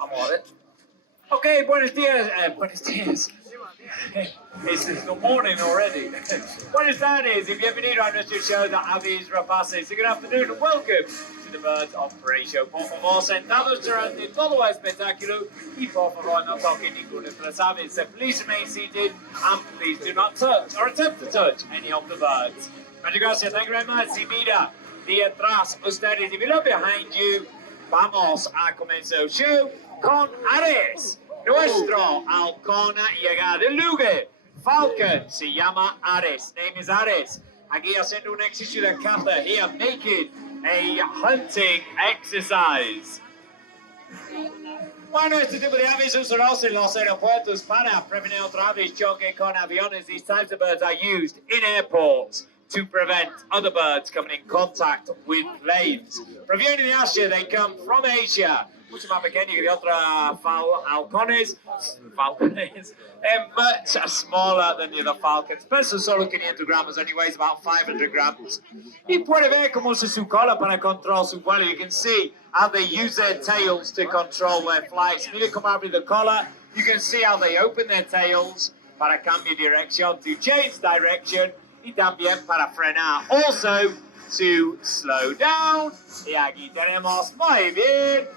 Amore. Okay, buenos dias. Buenos dias. It's the morning already. Buenos tardes y bienvenido a nuestro show de aves rapaces. Good afternoon and welcome to the Birds of Prey Show. Por favor, sentados durante todo el espectáculo y por favor no toquen ninguna de las aves. So please remain seated and please do not touch or attempt to touch any of the birds. Muchas gracias, thank you very much. Y mira, detrás ustedes y below behind you, vamos a comenzar el show con Ares. Nuestro halcón llega del lugar. Falcon se llama Ares. Name is Ares. Aquí haciendo un ejercicio de caza. Here making a hunting exercise. Bueno, este tipo de aves usados en los aeropuertos para prevenir otra vez choque con aviones. These types of birds are used in airports to prevent other birds coming in contact with planes. Provienen de Asia, they come from Asia. Mucho más pequeño que de otros halcones, much smaller than the other falcons. Peso solo 500 gramos, only weighs about 500 grams. Y puede ver cómo usa su cola para controlar su vuelo. You can see how they use their tails to control their flights. Mira cómo abre the collar. You can see how they open their tails para cambiar dirección, to change direction, y también para frenar. Also, to slow down. Y aquí tenemos muy bien.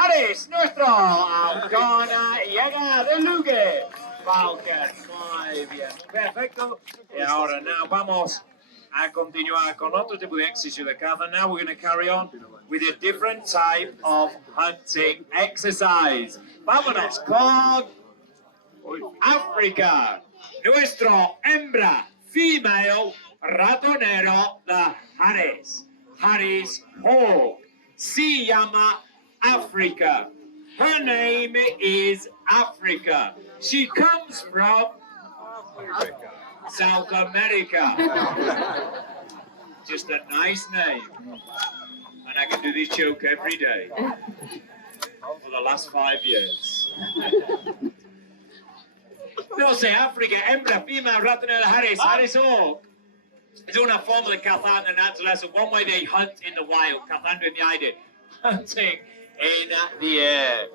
Ares, nuestro halcón llega del lugar. Falcon, muy bien, perfecto. Y ahora vamos a continuar con otro tipo de ejercicio de caza. Now we're going to carry on with a different type of hunting exercise. Vámonos con África. Nuestro hembra, female ratonero de Harris Hawk. Se llama Africa. Her name is Africa. She comes from South America. Just a nice name. And I can do this joke every day for the last 5 years. No sé, África, hembra, female, ratonera, Harris Hawk. Es una forma de cazar en la naturaleza. One way they hunt in the wild, cazando en el aire. Hunting in the air.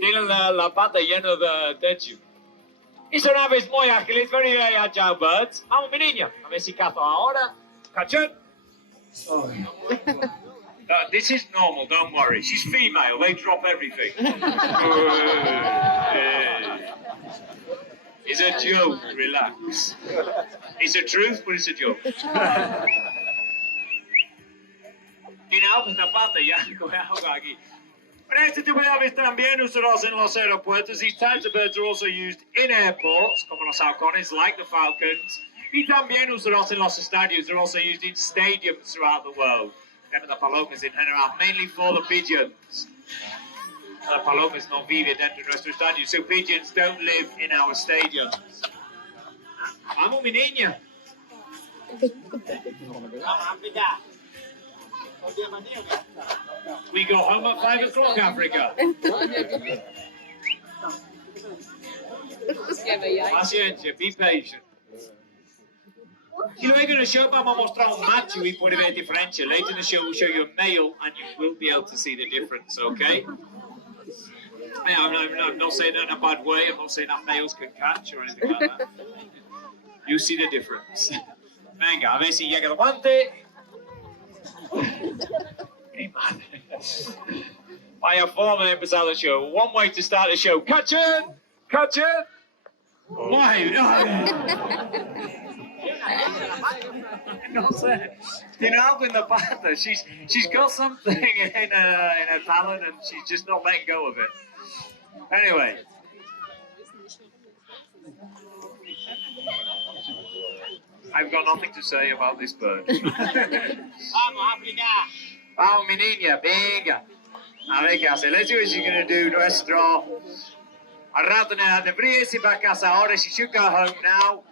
Tienen la pata llena de techo. Y son aves muy ágiles, very, very agile birds. Vamos, mi niña, a ver si cazo ahora. Cachón. This is normal, don't worry. She's female, they drop everything. It's a joke, relax. It's a truth, but it's a joke. Tiene algo en la pata, ya, coge algo aquí. But este tipo de aves también usados en los aeropuertos. These types of birds are also used in airports, como los halcones, like the falcons. Y también usados en los estadios. They're also used in stadiums throughout the world. Remember the palomas in general, mainly for the pigeons. The palomas no viven dentro de nuestro estadio, so pigeons don't live in our stadiums. Vamos, mi niña. We go home at 5 o'clock, Africa. Paciencia, be patient. Y luego en el show vamos a mostrar un macho y puede ver diferencia. Later in the show we'll show you a male and you will be able to see the difference, okay? I'm not saying that in a bad way. I'm not saying that males can catch or anything like that. You see the difference. Venga, a ver si llega el guante. Mi madre. Vaya forma de empezar el show. One way to start the show. Catch it! Catch it! Why? No sé. Tiene algo en la pata. She's got something in her talon and she's just not letting go of it. Anyway. I've got nothing to say about this bird. Vamos, África. Vamos, mi niña, venga. A ver qué hace. Let's see what she's going to do. Nuestro ratonera debería irse para casa ahora. She should go home now.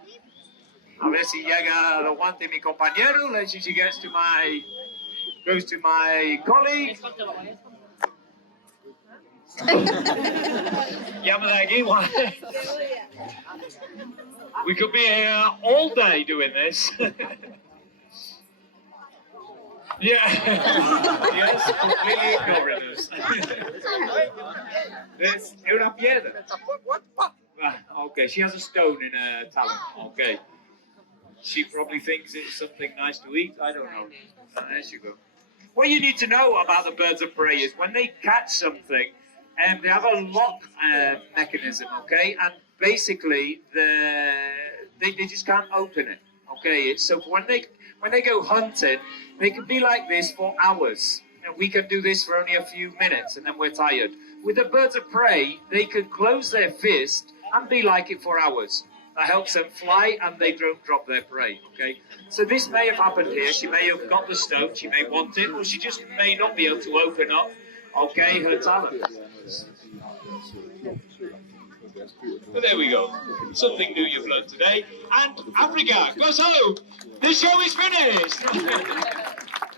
A ver si llega el guante mi compañero. Let's see if she goes to my colleague. Llama de aquí. We could be here all day doing this. Yeah. Yes, completely ignoring us. There's una piedra. Ah, okay, she has a stone in her talent. Okay. She probably thinks it's something nice to eat. I don't know. There you go. What you need to know about the birds of prey is when they catch something, they have a lock mechanism, okay? And basically, they just can't open it, okay? So when they go hunting, they can be like this for hours. And we can do this for only a few minutes, and then we're tired. With the birds of prey, they can close their fist and be like it for hours. That helps them fly and they don't drop their prey, okay? So this may have happened here. She may have got the stone, she may want it, or she just may not be able to open up, okay, her talent. But there we go. Something new you've learned today. And Africa goes home. The show is finished.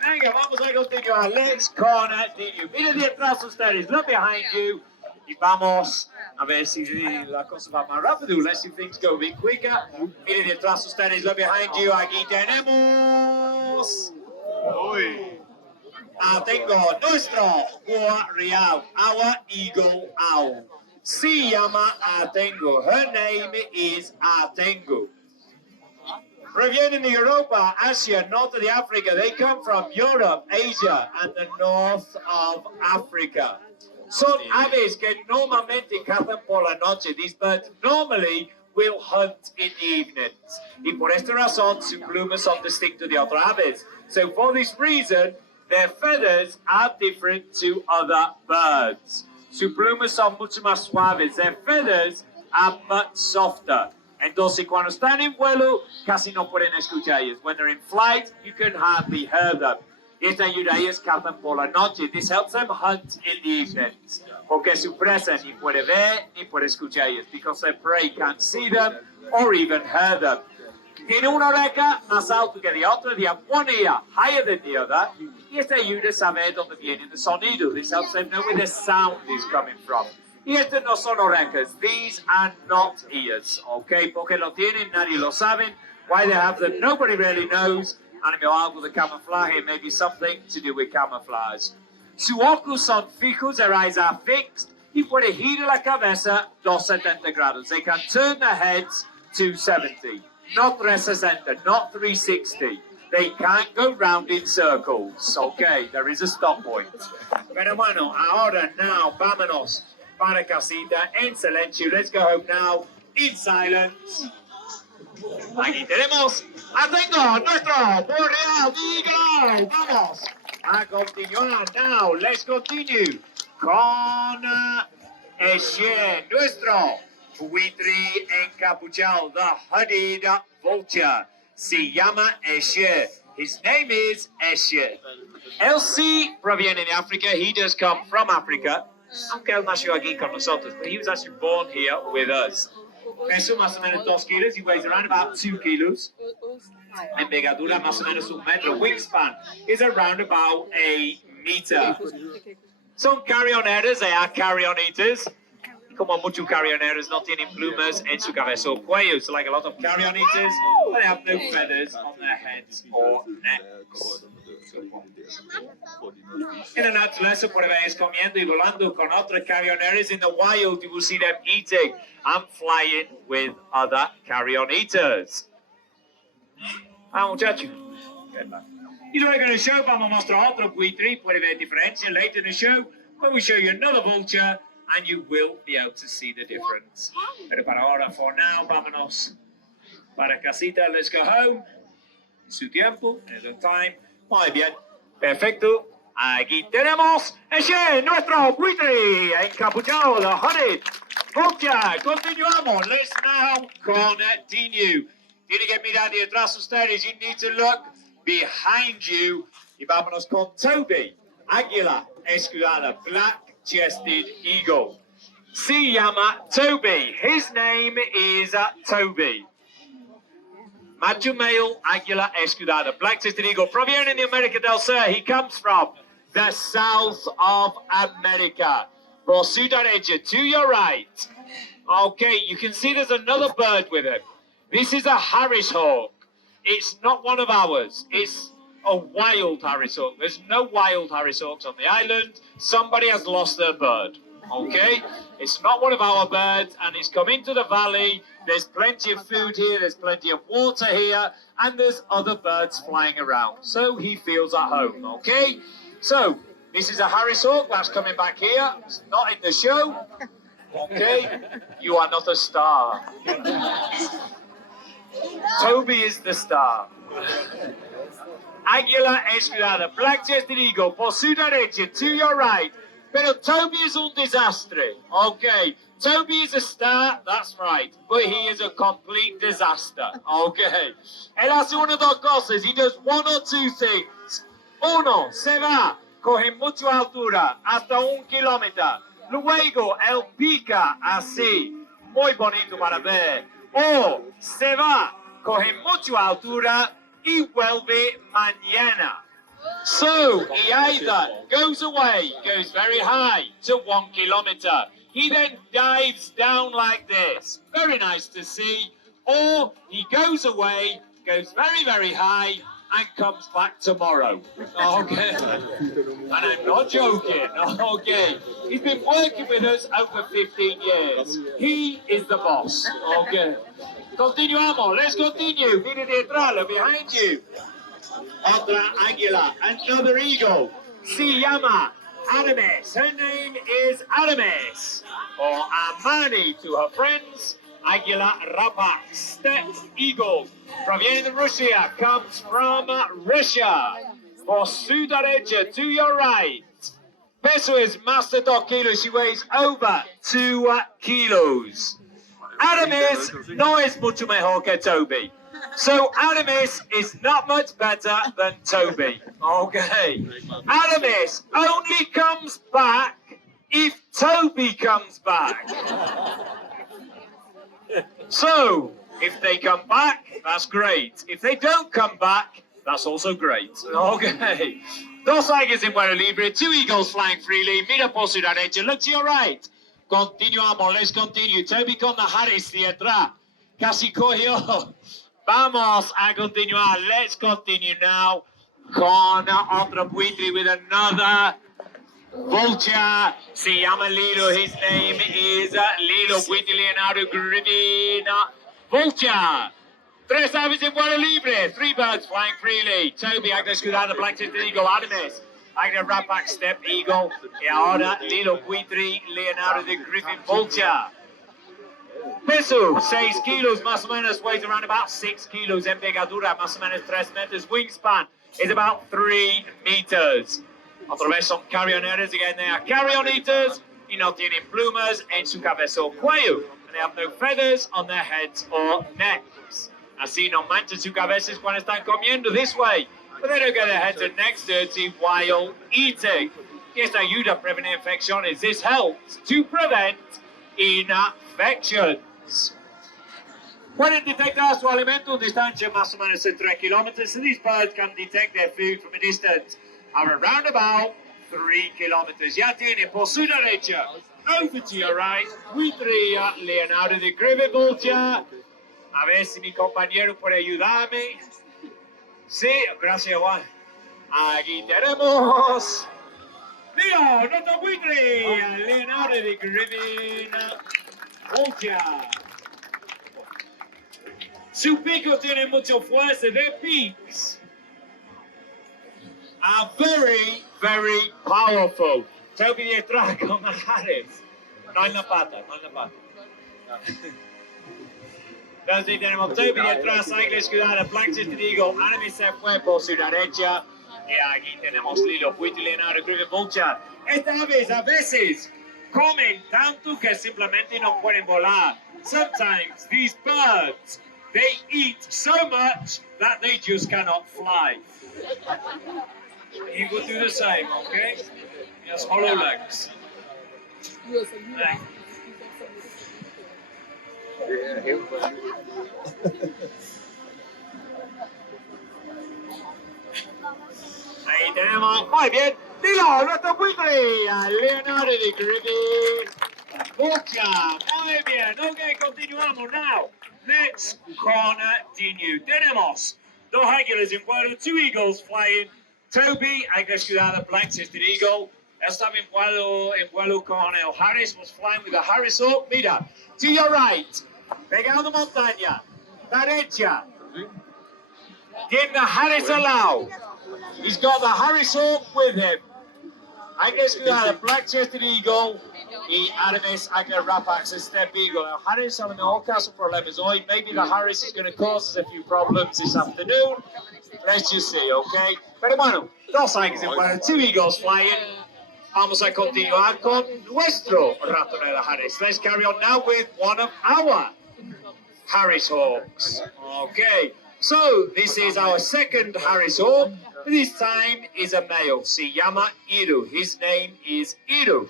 Venga, vamos a continuar. Let's continue. Mira detrás ustedes. Look behind you. Y vamos a ver si la cosa va más rápido. Let's see if things go a bit quicker. Mire detrás ustedes. Look behind you. Aquí tenemos. Tengo nuestro Gua Real. Our Eagle Owl. Se llama Atengo. Her name is Atengo. Provienen de Europa, Asia, norte de Africa. They come from Europe, Asia, and the north of Africa. Son aves que normalmente cazan por la noche. These birds normally will hunt in the evenings. Y por esta razón, sus plumas son distintos de otras aves. So for this reason, their feathers are different to other birds. Sus plumas son mucho más suaves. Their feathers are much softer. Entonces, cuando están en vuelo, casi no pueden escuchar ellos. When they're in flight, you can hardly hear them. Esta ayuda a ellos cazan por la noche. This helps them hunt in the evenings. Porque su presa ni puede ver ni puede escuchar ellos. Because their prey can't see them or even hear them. Tiene una oreja más alta que la otra. They have one ear higher than the other. Y esta ayuda a saber dónde viene el sonido. This helps them know where the sound is coming from. Y estas no son orejas. These are not ears, okay? Porque lo tienen, nadie lo sabe. Why they have them, nobody really knows. And algo de camuflaje, maybe something to do with camouflage. Sus ojos son fijos, their eyes are fixed. Y puede girar la cabeza 270 grados. They can turn their heads 270. Not 360, not 360. They can't go round in circles. Okay, there is a stop point. Pero bueno, ahora, now, vámonos. Para casita en silencio. Let's go home now in silence. Aquí tenemos a Tengo, nuestro Boreal Eagle. Vamos a continuar now. Let's continue con nuestro buitre encapuchado, the hooded vulture. Se llama Eshe. His name is Eshe. Él sí proviene de África. He does come from Africa. Aunque él nació aquí con nosotros, but he was actually born here with us. Peso más o menos 2 kilos. He weighs around about 2 kilos. Envergadura más o menos 1 metro. Wingspan is around about 1 meter. Son carrioneros, they are carrion eaters. Como muchos carrioneros no tienen plumas en su cabeza o cuello. So like a lot of carrion eaters, they have no feathers on their heads or necks. En la naturaleza puede ver comiendo y volando con otros carrioneros. In the wild, you will see them eating and flying with other carrion eaters. Muchacho. Y luego en el show vamos a mostrar otro buitre. Puede ver diferencia later in the show when we show you another vulture and you will be able to see the difference. Pero para ahora, for now, vámonos para casita. Let's go home. En su tiempo, en su time. Muy bien. Perfecto. Aquí tenemos nuestro buitre encapuchado, the hooded vulture. Continuamos. Let's now continue. Tiene que mirar detrás ustedes. You need to look behind you. Y vámonos con Toby, águila escudada, black-chested eagle. Se llama Toby. His name is Toby. Macho male, águila escudada, black-chested eagle. Proviene de América del Sur. He comes from the south of America. Por su derecha, to your right. Okay, you can see there's another bird with him. This is a Harris hawk. It's not one of ours. It's a wild harrisawk. There's no wild harrisawks on the island. Somebody has lost their bird. Okay? It's not one of our birds, and it's come into the valley. There's plenty of food here, there's plenty of water here, and there's other birds flying around. So he feels at home, okay? So, this is a harrisawk that's coming back here. It's not in the show. Okay? You are not a star. Toby is the star. Águila escuchada, black-chested eagle, por su derecha, to your right. Pero Toby is un desastre. Okay, Toby is a star, that's right, but he is a complete disaster. Okay. Él hace una o dos cosas. He does one or two things. Uno, se va, coge mucha altura, hasta 1 kilómetro. Luego, él pica así, muy bonito para ver. O se va, coge mucha altura y vuelve mañana. So, he either goes away, goes very high to 1 kilometer. He then dives down like this. Very nice to see. Or he goes away, goes very, very high, and comes back tomorrow. Okay. And I'm not joking. Okay. He's been working with us over 15 years. He is the boss. Okay. Continuamos. Let's continue. Viene detrás, behind you. Otra águila, another eagle. Se llama Aramis. Her name is Aramis, or Amani to her friends. Águila rapax, steppe eagle. Proviene de Russia, comes from Russia. Por su derecha, to your right. Peso is más de 2 kilos. She weighs over 2 kilos. Aramis no es mucho mejor que Toby. So Aramis is not much better than Toby. Okay. Aramis only comes back if Toby comes back. So, if they come back, that's great. If they don't come back, that's also great. Okay. Dos águilas en vuelo libre, 2 eagles flying freely. Mira por su derecha, look to your right. Continuamos, let's continue. Toby con the Harris de atrás. Casi cogió. Vamos a continuar. Let's continue now con otro buitre with another vulture. Se llama Lilo. His name is Lilo Buitre Leonardo Grivina. Vulture. 3 aves en vuelo libre. 3 birds flying freely. Toby, Águila escuchada, black-chested eagle, Aramis. Águila rapax, steppe eagle. Y ahora Lilo Buitre Leonardo de Griffin Vulture. Peso, 6 kilos, más o menos, weighs around about 6 kilos. Envergadura, más o menos 3 meters. Wingspan is about 3 meters. Otra vez son carrioneros. Again, they are carrion eaters. Y no tienen plumas en su cabeza o cuello. And they have no feathers on their heads or necks. Así no manchan su cabezas cuando están comiendo this way. But they don't get their heads and necks dirty while eating. Y esto ayuda a prevenir infecciones. This helps to prevent infections. Pueden detectar su alimento a distancia más o menos de 3 kilometers, so these birds can detect their food from a distance of around about 3 kilometers. Ya tienen por su derecha, over to your right, buitre Leonardo de Griffin Vulture. A ver si mi compañero puede ayudarme. Sí, gracias Juan. Aquí tenemos nuestro buitre Leonardo de Griffin Vulture. Su pico tiene mucha fuerza. Their beaks are very, very powerful. Toby detrás con Harris. No en la pata, no en la pata. Entonces tenemos Toby detrás, Águila escuchada, black-chested eagle, Aramis se fue por su derecha. Y aquí tenemos Lilo Buitre Leonardo Griffin Vulture. Estas aves a veces comen tanto que simplemente no pueden volar. Sometimes these birds, they eat so much that they just cannot fly. You will do the same, okay? Yes, hollow legs. Right. Ahí tenemos, muy bien, Lilo, nuestro buitre, Leonardo de Griffin Vulture. Muy bien, ok, continuamos now. Let's continue. Tenemos Dos águilas en vuelo, two eagles flying. Toby, hay que escuchar the black-chested eagle. Él estaba en vuelo con el Harris, was flying with the Harris Hawk. Mira, to your right, pegado a montaña, derecha. Tiene the Harris al lado. He's got the Harris Hawk with him. Hay que escuchar the black-chested eagle. Y Aramis, hay que Rapax, the step eagle. Now, Harris having all castle problems hoy. Maybe the Harris is going to cause us a few problems this afternoon. Let's just see, okay? Pero bueno, dos águilas en vuelo, two eagles flying. Vamos a continuar con nuestro ratonero Harris. Let's carry on now with one of our Harris Hawks. Okay, so this is our second Harris Hawk. This time is a male. Se llama Iru. His name is Iru.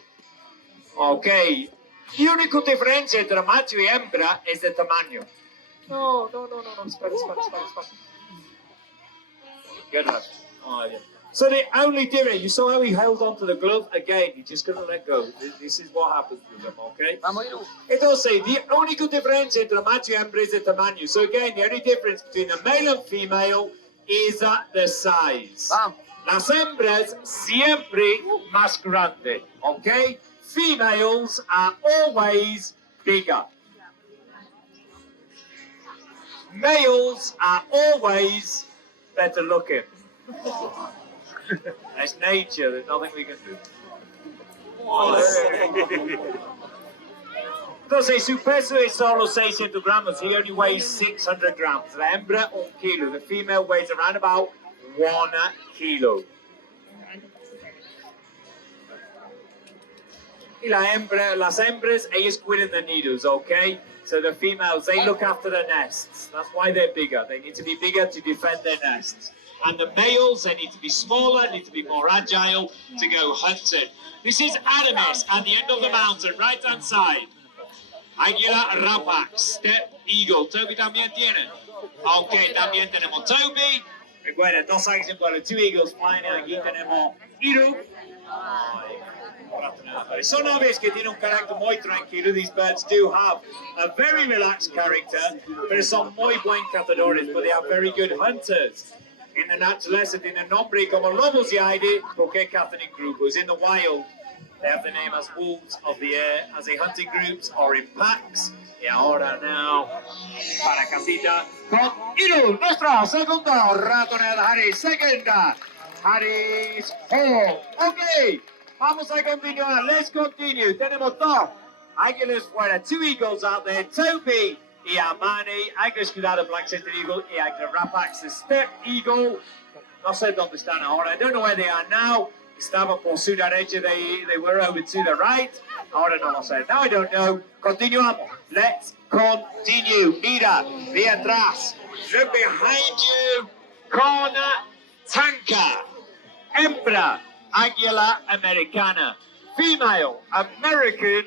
Okay. La única diferencia entre macho y hembra es el tamaño. No. Espera. Good enough. Oh, yeah. So the only difference, you saw how he held on to the glove? Again, he just couldn't let go. This is what happens with them, okay? Entonces, the única diferencia entre macho y hembra es el tamaño. So again, the only difference between a male and female is the size. Las hembras siempre más grande, okay? Females are always bigger. Males are always better looking. That's nature, there's nothing we can do. Entonces, su peso es solo 600 gramos. He only weighs 600 grams. La hembra, 1 kilo. The female weighs around about 1 kilo. Y las hembras, ellas cuidan the needles, okay? So the females, they look after the nests. That's why they're bigger. They need to be bigger to defend their nests. And the males, they need to be smaller, need to be more agile to go hunting. This is Aramis at the end of the mountain, right-hand side. Águila Rapax, step eagle. Toby también tiene. Ok, también tenemos Toby. Recuerda, dos águilas en vuelo, two eagles flying. Aquí tenemos Iru. Son aves que tienen un carácter muy tranquilo. These birds do have a very relaxed character, pero son muy buen cazadores, but they are very good hunters. In the naturaleza tienen nombre como lobos de aire porque cazan en grupos. In the wild, they have the name as wolves of the air, as a hunting groups or in packs. Y ahora now, para casita con Iru, nuestro segundo ratonero Harris, segunda Harris Hall. Ok, vamos a continuar, let's continue. Tenemos dos águilas fuera, two eagles out there, Toby y Amani, águilas cuidado, black-chested eagle y águila Rapax, the step eagle. No sé dónde están ahora, I don't know where they are now. Estaban por su derecha, they were over to the right. Ahora no lo sé. Now I don't know. Continuamos. Let's continue. Mira, de atrás. Look behind you. Corner, Tanka. Hembra, Águila Americana. Female, American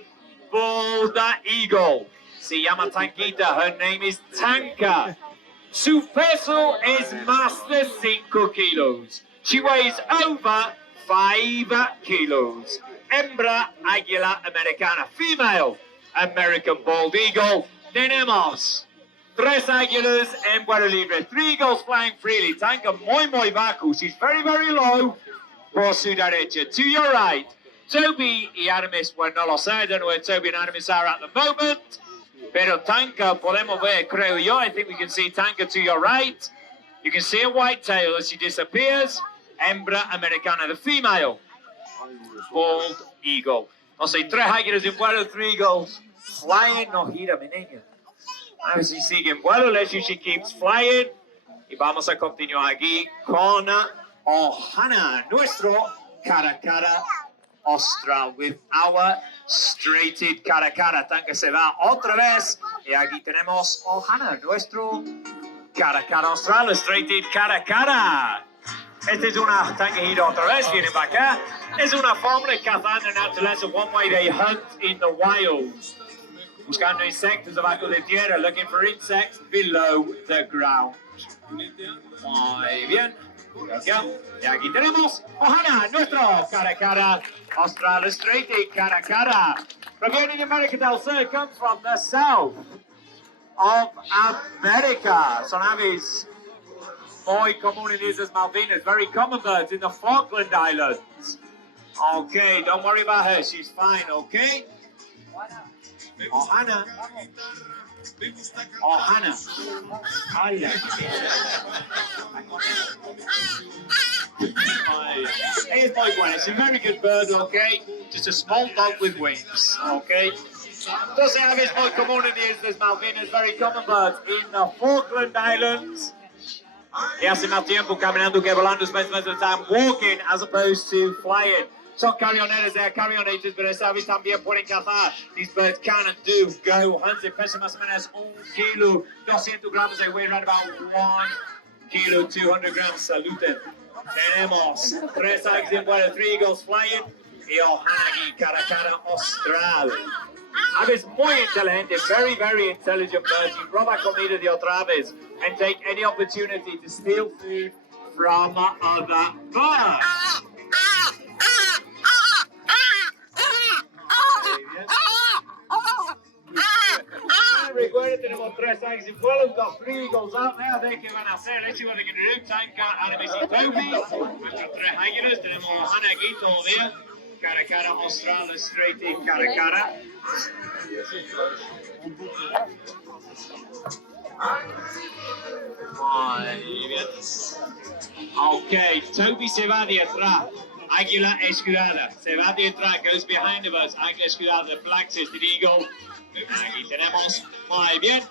bald eagle. Se llama Tanquita. Her name is Tanka. Su peso es más de 5 kilos. She weighs over 5 kilos. Hembra, Águila Americana. Female, American bald eagle. Tenemos tres águilas en vuelo libre. 3 eagles flying freely. Tanka muy bajo. She's very low. Por su derecha. To your right, Toby y Aramis. Well, no lo sé. I don't know where Toby and Aramis are at the moment. Pero Tanka podemos ver, creo yo. I think we can see Tanka to your right. You can see a white tail as she disappears. Hembra Americana, the female bald eagle. No sé, 3 águilas en vuelo, 3 eagles flying. No gira, mi niña. A ver si sigue en vuelo. Let's see, she keeps flying. Y vamos a continuar aquí con Ohana, nuestro cara a cara austral, with our straighted cara a cara. Tanka se va otra vez. Y aquí tenemos Ohana, nuestro cara a cara austral, straighted cara a cara. Esta es una Tanka gira otra vez, viene para acá. Es una forma de cazar en la naturaleza. One way they hunt in the wild. Buscando insectos abajo de tierra, looking for insects below the ground. Muy bien. Y aquí tenemos Ohana, nuestro cara a cara austral, straighted cara a cara. Proviene de América del Sur, comes from the south of America. Son aves muy común in Islas Malvinas, very common birds in the Falkland Islands. Okay, don't worry about her, she's fine, okay? Oh, Hannah. Oh, Hannah. Ella es muy buena. It's a very good bird, okay? Just a small dog with wings, okay? Entonces, aves muy común in the Islas Malvinas, very common birds in the Falkland Islands. Y hace más tiempo caminando que volando, spends most of the time walking as opposed to flying. Son carrioneras, they're carrionators, pero esas aves también pueden cazar. These birds can and do go hunting. Pesan más o menos 1 kilo, 200 gramos. They weigh around about 1 kilo, 200 grams. Saluten. Tenemos 3 águilas en vuelo, 3 eagles flying. Y Ohanagi, caracara austral. Aves muy inteligentes, very, very intelligent birds. You roba comida de otras aves and take any opportunity to steal food from other birds. Recuerden, tenemos 3 águilas en vuelo, we've got 3 eagles out there. They can van a hacer, let's see what they can do. Tanka, Animes y Toby. Nuestros 3 águilas, tenemos Hanagi todavía. Cara austral, straight in cara. Muy bien. Okay, Toby se va de atrás. Águila escudada. Se va de atrás, goes behind of us. Águila escudada, the black-chested eagle. Aquí tenemos, muy bien.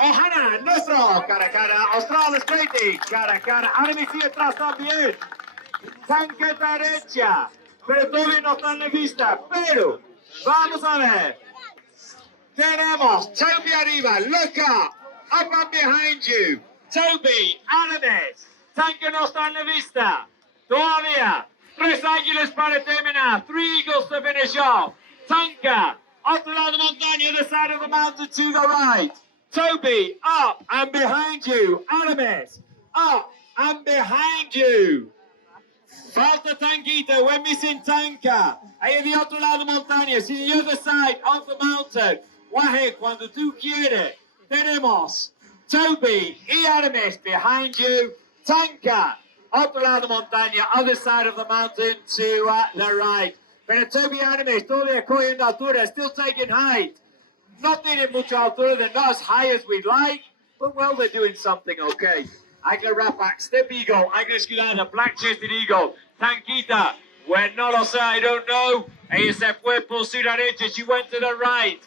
Oh, Hannah, nuestro cara, austral, straight in cara. Animes y atrás también. Tanqueta derecha. Pero todavía no está en la vista. Pero, vamos a ver. Tenemos Toby arriba. Look up and behind you. Toby, Animes. Tanque no está en la vista. Todavía. 3 águilas para terminar. 3 eagles to finish off. Tanka, otro lado de montaña, the side of the mountain to the right. Toby, up and behind you. Animes, up and behind you. Falta Tanquita, we're missing Tanka. Ahí de otro lado de montaña, see the other side of the mountain. Guaje, cuando tú quieres. Tenemos Toby y Animes behind you. Tanka, otro lado de montaña, other side of the mountain to the right. Pero Toby y Animes todavía cogiendo altura, still taking height. Not needing mucha altura, they're not as high as we'd like, but well, they're doing something okay. Águila Rapac, step eagle, Águila escudada, black-chested eagle, Tanquita, where no lo sé, I don't know. Ella se fue por su derecha, she went to the right.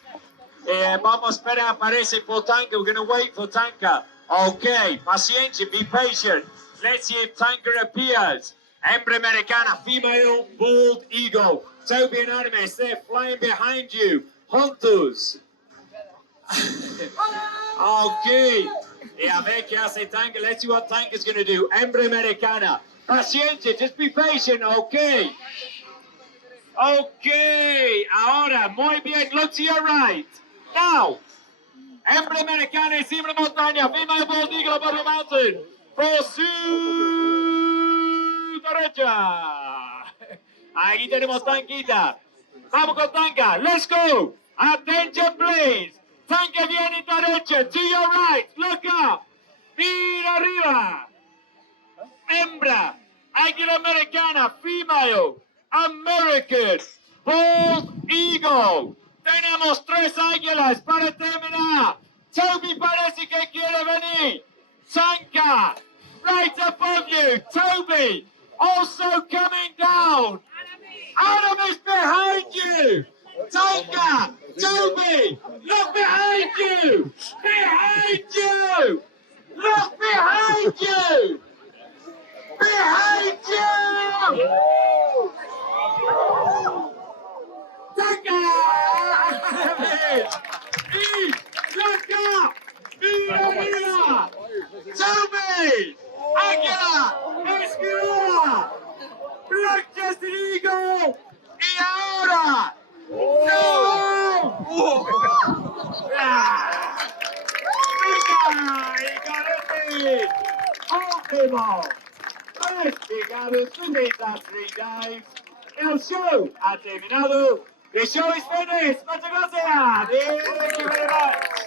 Vamos a esperar, aparece por Tanka, we're going to wait for Tanka. Okay, paciencia, be patient. Let's see if Tanka appears. Hembra americana, female, bald eagle. Toby and Animes, they're flying behind you. Hunters. Okay. Y a ver qué hace Tanka. Let's see what Tanka's going to do. Hembra americana. Paciencia, just be patient, okay. Okay. Ahora, muy bien. Look to your right. Now. Hembra americana encima de la montaña. Female bald eagle above the mountain. Por su derecha. Aquí tenemos Tanquita. Vamos con Tanka. Let's go. Attention, please. Tanka viene derecha. To your right. Look up. Mira arriba. Hembra. Águila americana. Female. American. Bald eagle. Tenemos 3 águilas para terminar. Toby parece que quiere venir. Tanka. Right above you. Toby. Also coming down. Adam is behind you. Tanka. Toby. Look behind you. Behind you. Look behind you. Behind you. Tanka. Look up. Mira, mira. Toby. Águila. Esquina. Black-chested eagle. Y ahora. No. Último. 3 picados, 3 dives. El show ha terminado. The show is finished. Muchas gracias. Thank you very much.